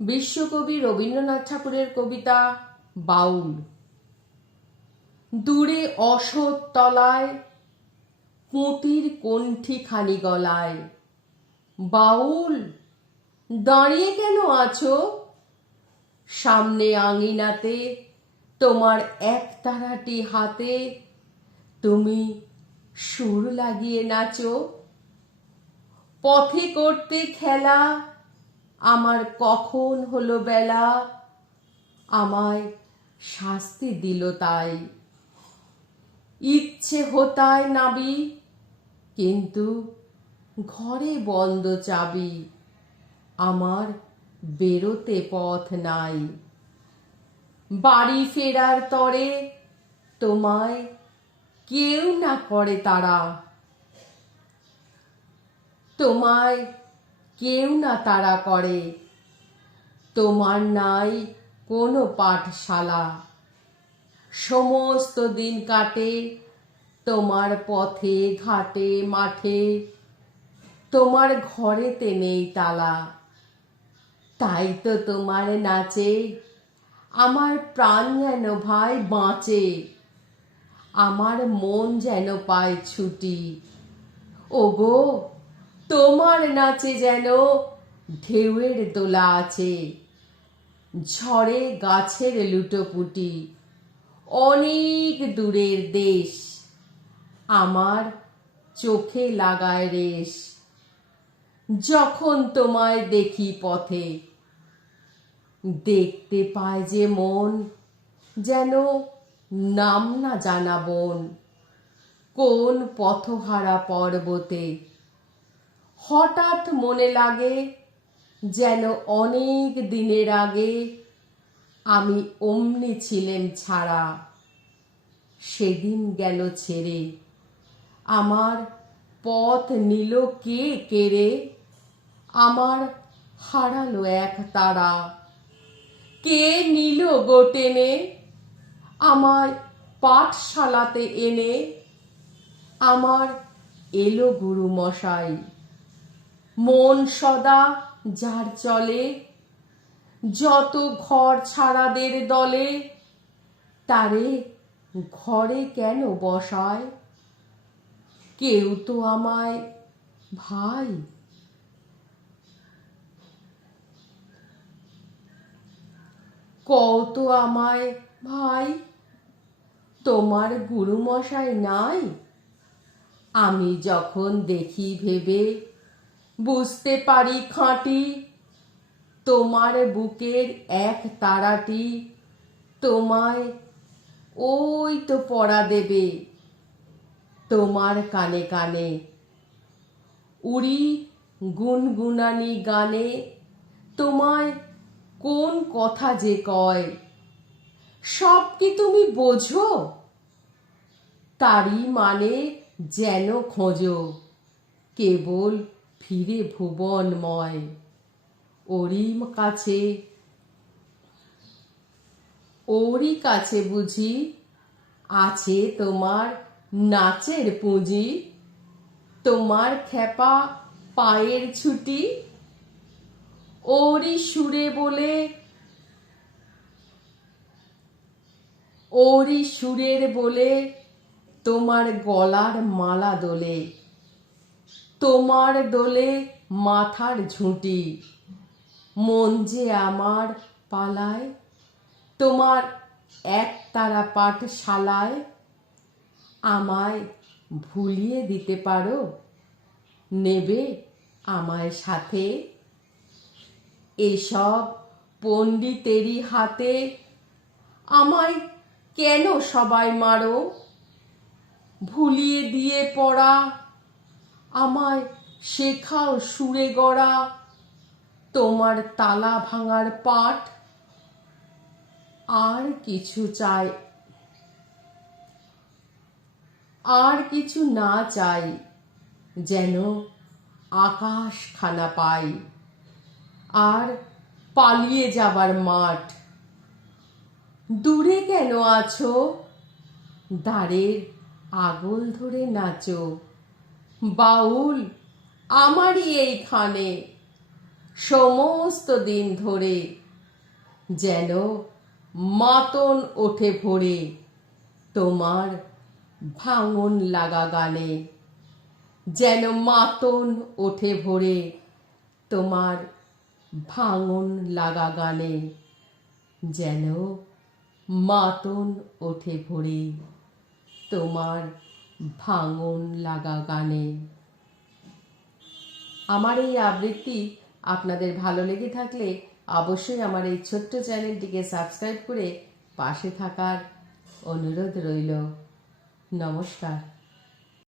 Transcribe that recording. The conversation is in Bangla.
বিশ্বকবি রবীন্দ্রনাথ ঠাকুরের কবিতা বাউল। দূরে অসৎ তলায়, পুঁতির কণ্ঠি খানি গলায়। বাউল, দাঁড়িয়ে কেন আছো? সামনে আঙিনাতে, তোমার এক তারাটি হাতে, তুমি সুর লাগিয়ে নাচো। পথে করতে খেলা আমার কখন হলো বেলা? আমায় শাস্তি দিল তাই। ইচ্ছে হতায় নাবি, কিন্তু ঘরে বন্ধ চাবি। আমার বেরোতে পথ নাই। বাড়ি ফেরার তরে তোমায় কেউ না করে তারা। তোমায় কেউ না তারা করে। তোমার নাই কোনো পাঠশালা। সমস্ত দিন কাটে তোমার পথে, ঘাটে, মাঠে। তোমার ঘরেতে নেই তালা। তাই তো তোমার নাচে। আমার প্রাণ যেন ভাই বাঁচে। আমার মন যেন পায় ছুটি। ওগো তোমার নাচে যেন ঢেউয়ের দোলা আছে, ঝড়ে গাছের লুটোপুটি। অনেক দূরের দেশ আমার চোখে লাগায় রেশ। যখন তোমায় দেখি পথে, দেখতে পায় যে মন যেন নাম না জানা বন। কোন পথহারা পর্বতে হঠাৎ মনে লাগে যেন অনেক দিনের আগে আমি অমনি ছিলেন ছাড়া। সেদিন গেল ছেড়ে। আমার পথ নিল কে কেড়ে? আমার হারালো এক তারা। কে নিল গোটেনে আমার পাঠশালাতে এনে? আমার এলো গুরু মশাই মন সদা যার চলে, যত ঘর ছাড়াদের দলে, তারে ঘরে কেন বসায়? কেউ তো আমায় ভাই। কও তো আমায় ভাই, তোমার গুরুমশাই নাই? আমি যখন দেখি ভেবে বুঝতে পারি খাঁটি। তোমার বুকের এক তারাটি তোমায়, ওই তো পড়া দেবে তোমার কানে কানে। উড়ি গুনগুনানি গানে তোমায় কোন কথা যে কয়, সব কি তুমি বোঝো? তারই মানে যেন খোঁজো, কেবল ফিরে ভুবনময় ওরিম কাছে ওরই কাছে বুঝি আছে তোমার নাচের পুঁজি। তোমার খেপা পায়ের ছুটি। ওরই সুরে বলে ওরই সুরের বলে তোমার গলার মালা দোলে। তোমার দোলে মাথার ঝুঁটি, মন যে আমার পালায়, তোমার এক তারা পাঠশালায় আমায় ভুলিয়ে দিতে পারো, নেবে আমায় সাথে। এসব পণ্ডিতেরই হাতে আমায় কেন সবাই মারো? ভুলিয়ে দিয়ে পড়া আমায় শেখাও সুরে গড়া। তোমার তালা ভাঙার পাঠ আর কিছু চাই। আর কিছু না চাই যেন আকাশ খানা পাই। আর পালিয়ে যাবার মাঠ। দূরে কেন আছো? দ্বারের আগল ধরে নাচো। বাউল আমারই এইখানে। সমস্ত দিন ধরে যেন মাতন ওঠে ভরে তোমার ভাঙন লাগা গানে। যেন মাতন ওঠে ভরে তোমার ভাঙন লাগা গানে। যেন মাতন ওঠে ভরে তোমার ভাঙন লাগা গানে। আমার এই আবৃত্তি আপনাদের ভালো লেগে থাকলে অবশ্যই আমার এই ছোট্ট চ্যানেলটিকে সাবস্ক্রাইব করে পাশে থাকার অনুরোধ রইল। নমস্কার।